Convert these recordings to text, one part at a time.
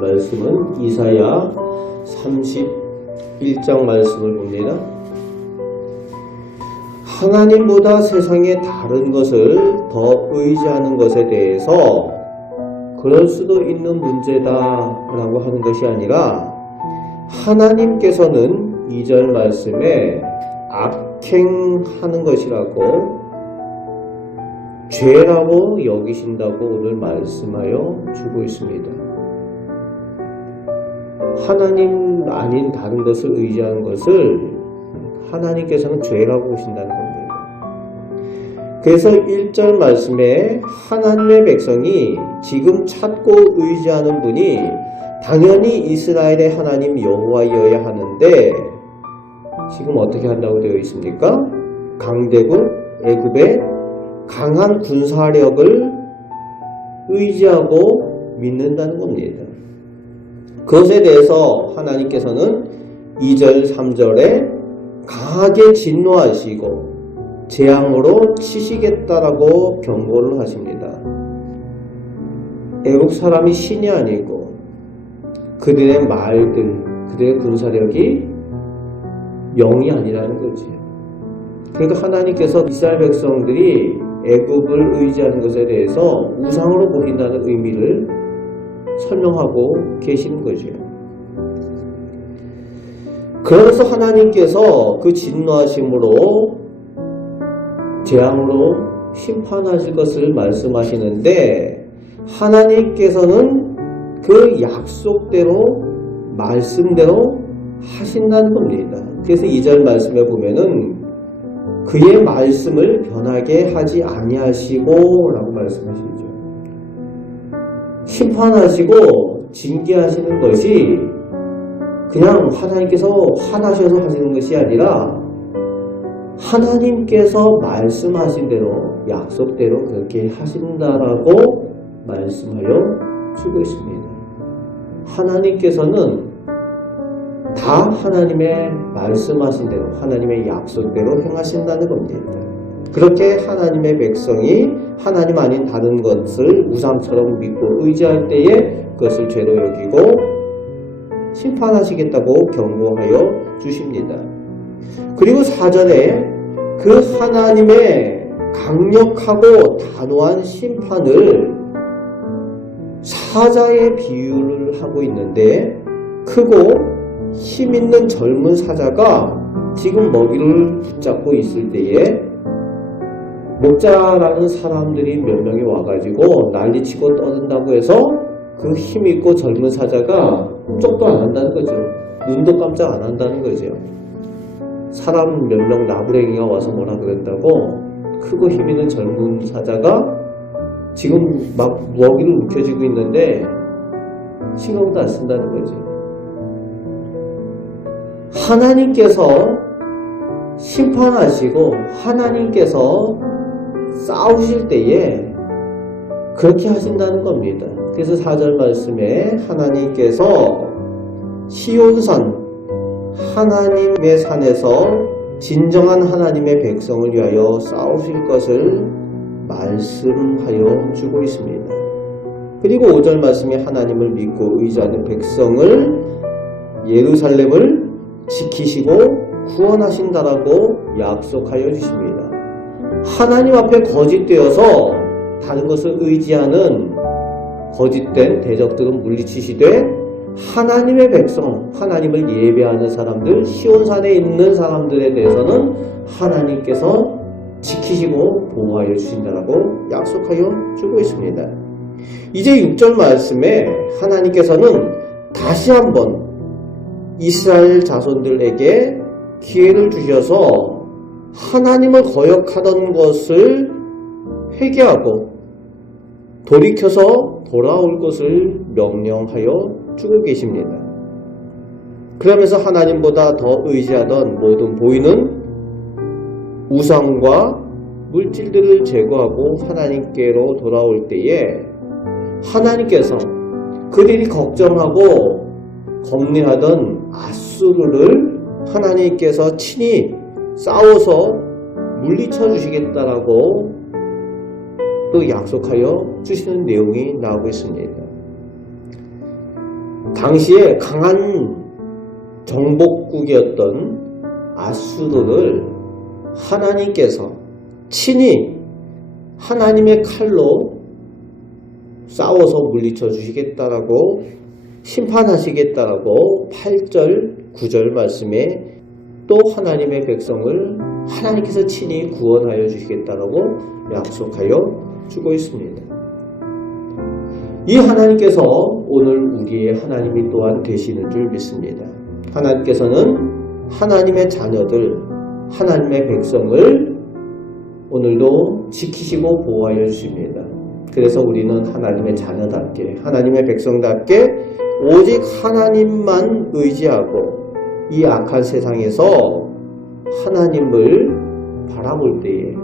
말씀은 이사야 31장 말씀을 봅니다. 하나님보다 세상의 다른 것을 더 의지하는 것에 대해서 그럴 수도 있는 문제다라고 하는 것이 아니라 하나님께서는 2절 말씀에 악행하는 것이라고 죄라고 여기신다고 오늘 말씀하여 주고 있습니다. 하나님 아닌 다른 것을 의지하는 것을 하나님께서는 죄라고 보신다는 겁니다. 그래서 1절 말씀에 하나님의 백성이 지금 찾고 의지하는 분이 당연히 이스라엘의 하나님 여호와여야 하는데 지금 어떻게 한다고 되어 있습니까? 강대국 애굽의 강한 군사력을 의지하고 믿는다는 겁니다. 그것에 대해서 하나님께서는 2절 3절에 강하게 진노하시고 재앙으로 치시겠다라고 경고를 하십니다. 애국 사람이 신이 아니고 그들의 말들, 그들의 군사력이 영이 아니라는 거지. 그러니까 하나님께서 이스라엘 백성들이 애굽을 의지하는 것에 대해서 우상으로 보인다는 의미를 설명하고 계시는 거죠. 그래서 하나님께서 그 진노하심으로 재앙으로 심판하실 것을 말씀하시는데 하나님께서는 그 약속대로 말씀대로 하신다는 겁니다. 그래서 2절 말씀에 보면은 그의 말씀을 변하게 하지 아니하시고 라고 말씀하시죠. 심판하시고 징계하시는 것이 그냥 하나님께서 화나셔서 하시는 것이 아니라 하나님께서 말씀하신 대로 약속대로 그렇게 하신다라고 말씀하여 주고 있습니다. 하나님께서는 다 하나님의 말씀하신 대로 하나님의 약속대로 행하신다는 겁니다. 그렇게 하나님의 백성이 하나님 아닌 다른 것을 우상처럼 믿고 의지할 때에 그것을 죄로 여기고 심판하시겠다고 경고하여 주십니다. 그리고 4절에 그 하나님의 강력하고 단호한 심판을 사자의 비유를 하고 있는데 크고 힘있는 젊은 사자가 지금 먹이를 붙잡고 있을 때에 목자라는 사람들이 몇 명이 와가지고 난리치고 떠든다고 해서 그 힘있고 젊은 사자가 꼼짝도 안 한다는 거죠. 눈도 깜짝 안 한다는 거죠. 사람 몇 명 나부랭이가 와서 뭐라 그런다고 크고 힘있는 젊은 사자가 지금 막 먹이를 움켜쥐고 있는데 신경도 안 쓴다는 거죠. 하나님께서 심판하시고 하나님께서 싸우실 때에 그렇게 하신다는 겁니다. 그래서 4절 말씀에 하나님께서 시온산 하나님의 산에서 진정한 하나님의 백성을 위하여 싸우실 것을 말씀하여 주고 있습니다. 그리고 5절 말씀에 하나님을 믿고 의지하는 백성을 예루살렘을 지키시고 구원하신다라고 약속하여 주십니다. 하나님 앞에 거짓되어서 다른 것을 의지하는 거짓된 대적들은 물리치시되 하나님의 백성, 하나님을 예배하는 사람들, 시온산에 있는 사람들에 대해서는 하나님께서 지키시고 보호하여 주신다라고 약속하여 주고 있습니다. 이제 6절 말씀에 하나님께서는 다시 한번 이스라엘 자손들에게 기회를 주셔서 하나님을 거역하던 것을 회개하고 돌이켜서 돌아올 것을 명령하여 주고 계십니다. 그러면서 하나님보다 더 의지하던 모든 보이는 우상과 물질들을 제거하고 하나님께로 돌아올 때에 하나님께서 그들이 걱정하고 겁내하던 아수르를 하나님께서 친히 싸워서 물리쳐 주시겠다라고 또 약속하여 주시는 내용이 나오고 있습니다. 당시에 강한 정복국이었던 아수르를 하나님께서 친히 하나님의 칼로 싸워서 물리쳐 주시겠다라고 심판하시겠다라고 8절 9절 말씀에 또 하나님의 백성을 하나님께서 친히 구원하여 주시겠다라고 약속하여 주고 있습니다. 이 하나님께서 오늘 우리의 하나님이 또한 되시는 줄 믿습니다. 하나님께서는 하나님의 자녀들, 하나님의 백성을 오늘도 지키시고 보호하여 주십니다. 그래서 우리는 하나님의 자녀답게, 하나님의 백성답게 오직 하나님만 의지하고 이 악한 세상에서 하나님을 바라볼 때에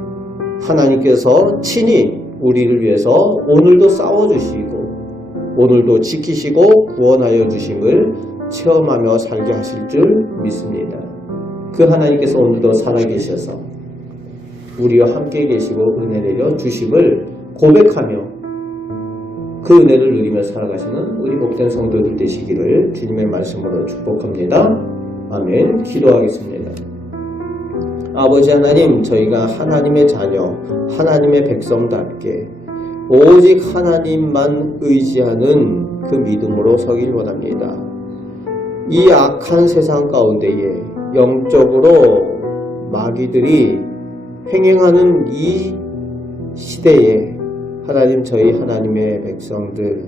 하나님께서 친히 우리를 위해서 오늘도 싸워주시고 오늘도 지키시고 구원하여 주심을 체험하며 살게 하실 줄 믿습니다. 그 하나님께서 오늘도 살아계셔서 우리와 함께 계시고 은혜 내려 주심을 고백하며 그 은혜를 누리며 살아가시는 우리 복된 성도들 되시기를 주님의 말씀으로 축복합니다. 아멘. 기도하겠습니다. 아버지 하나님, 저희가 하나님의 자녀, 하나님의 백성답게 오직 하나님만 의지하는 그 믿음으로 서길 원합니다. 이 악한 세상 가운데에 영적으로 마귀들이 횡행하는 이 시대에 하나님, 저희 하나님의 백성들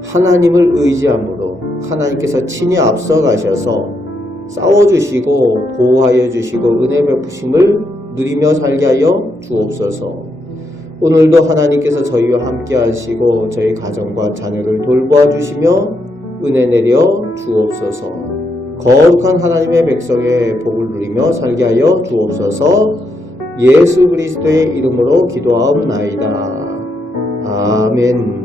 하나님을 의지함으로 하나님께서 친히 앞서가셔서 싸워주시고 보호하여 주시고 은혜 베푸심을 누리며 살게 하여 주옵소서. 오늘도 하나님께서 저희와 함께 하시고 저희 가정과 자녀를 돌보아 주시며 은혜 내려 주옵소서. 거룩한 하나님의 백성의 복을 누리며 살게 하여 주옵소서. 예수 그리스도의 이름으로 기도하옵나이다. 아멘.